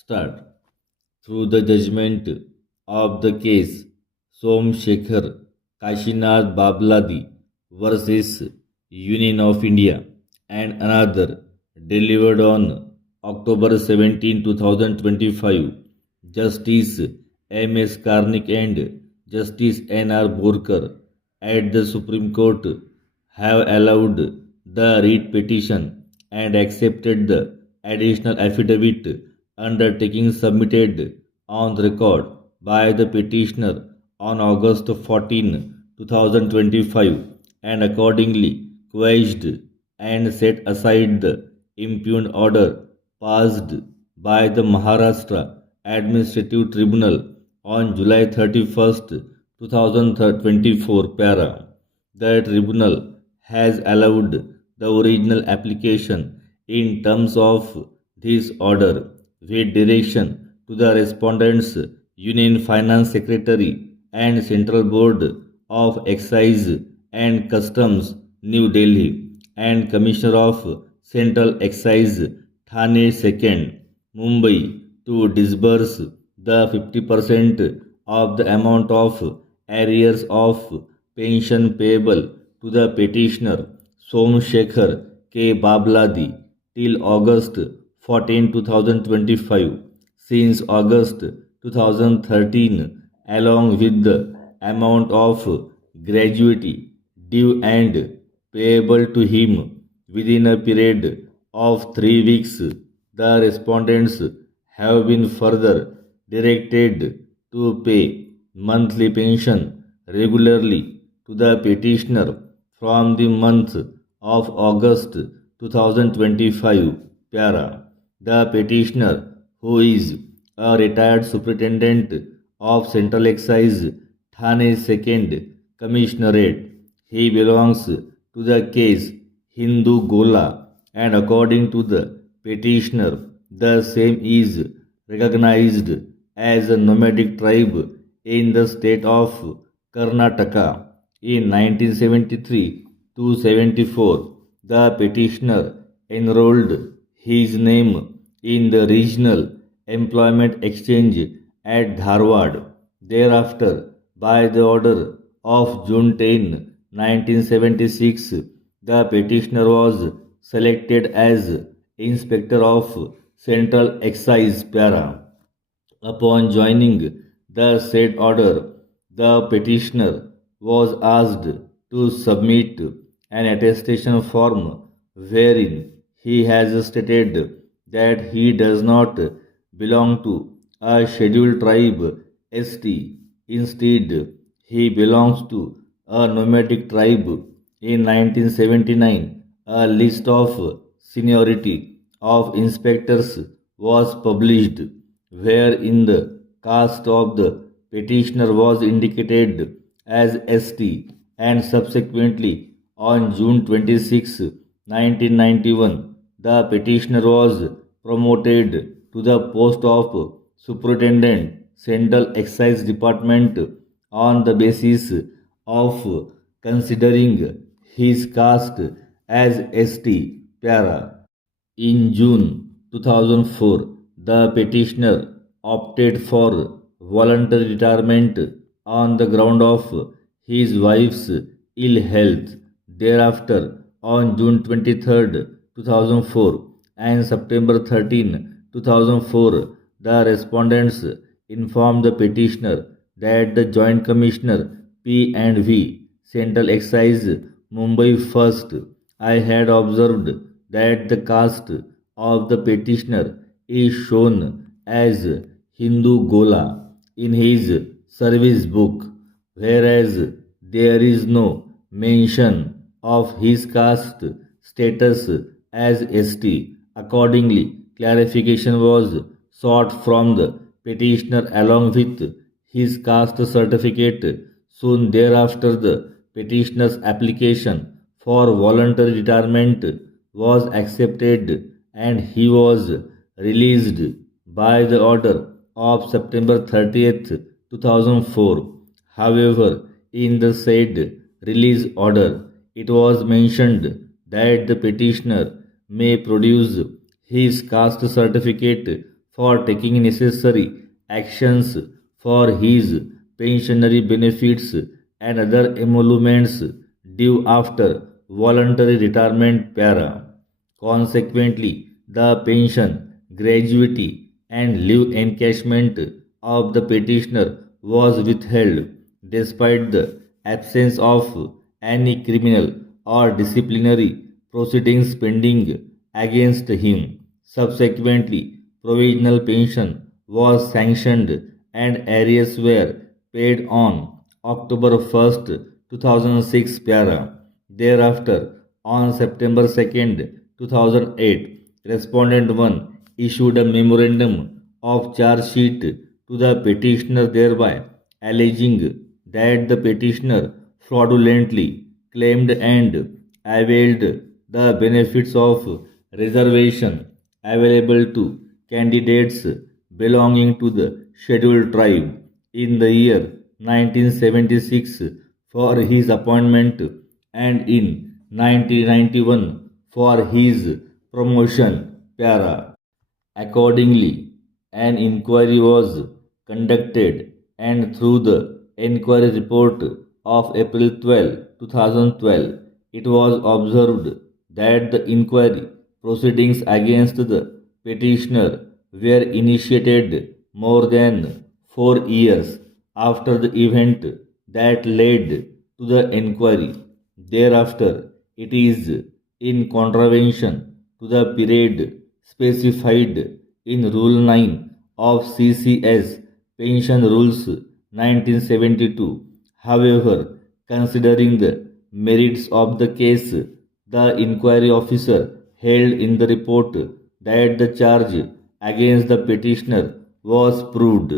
start. Through the judgment of the case Somshekhar Kashinath Babladi versus Union of India and another delivered on October 17, 2025, Justice M. S. Karnik and Justice N. R. Borkar at the Supreme Court have allowed the writ petition and accepted the additional affidavit undertaking submitted on record by the petitioner on August 14, 2025, and accordingly quashed and set aside the impugned order passed by the Maharashtra Administrative Tribunal on July 31, 2024. The tribunal has allowed the original application in terms of this order with direction to the respondents Union Finance Secretary and Central Board of Excise and Customs New Delhi and Commissioner of Central Excise Thane 2nd Mumbai to disburse the 50% of the amount of arrears of pension payable to the petitioner Somshekhar K. Babladi till August 14, 2025. Since August 2013, along with the amount of gratuity due and payable to him within a period of 3 weeks, the respondents have been further directed to pay monthly pension regularly to the petitioner from the month of August 2025. The petitioner, who is a retired superintendent of Central Excise Thane 2nd Commissionerate, he belongs to the case Hindu Gola, and according to the petitioner, the same is recognized as a nomadic tribe in the state of Karnataka. In 1973 to 74, the petitioner enrolled his name in the Regional Employment Exchange at Dharwad. Thereafter, by the order of June 10, 1976, the petitioner was selected as Inspector of Central Excise. Upon joining the said order, the petitioner was asked to submit an attestation form wherein he has stated that he does not belong to a scheduled tribe ST. Instead, he belongs to a nomadic tribe. In 1979, a list of seniority of inspectors was published, wherein the caste of the petitioner was indicated as ST, and subsequently on June 26, 1991, the petitioner was promoted to the post of Superintendent Central Excise Department on the basis of considering his caste as ST. In June 2004, the petitioner opted for voluntary retirement on the ground of his wife's ill health. Thereafter, on June 23, 2004 and September 13, 2004, the respondents informed the petitioner that the Joint Commissioner P&V Central Excise Mumbai first I had observed that the caste of the petitioner is shown as Hindu Gola in his service book, whereas there is no mention of his caste status as ST. Accordingly, clarification was sought from the petitioner along with his caste certificate. Soon thereafter, the petitioner's application for voluntary retirement was accepted and he was released by the order of September 30, 2004. However, in the said release order, it was mentioned that the petitioner may produce his caste certificate for taking necessary actions for his pensionary benefits and other emoluments due after voluntary retirement para. Consequently, the pension, gratuity, and leave encashment of the petitioner was withheld despite the absence of any criminal or disciplinary proceedings pending against him. Subsequently, provisional pension was sanctioned and arrears were paid on October 1st, 2006 para. Thereafter, on September 2nd, 2008, Respondent 1 issued a memorandum of charge sheet to the petitioner, thereby alleging that the petitioner fraudulently claimed and availed the benefits of reservation available to candidates belonging to the scheduled tribe in the year 1976 for his appointment and in 1991 for his promotion. Para. Accordingly, an inquiry was conducted, and through the inquiry report of April 12, 2012, it was observed that the inquiry proceedings against the petitioner were initiated more than 4 years after the event that led to the inquiry. Thereafter, it is in contravention to the period specified in Rule 9 of CCS Pension Rules 1972. However, considering the merits of the case, the inquiry officer held in the report that the charge against the petitioner was proved.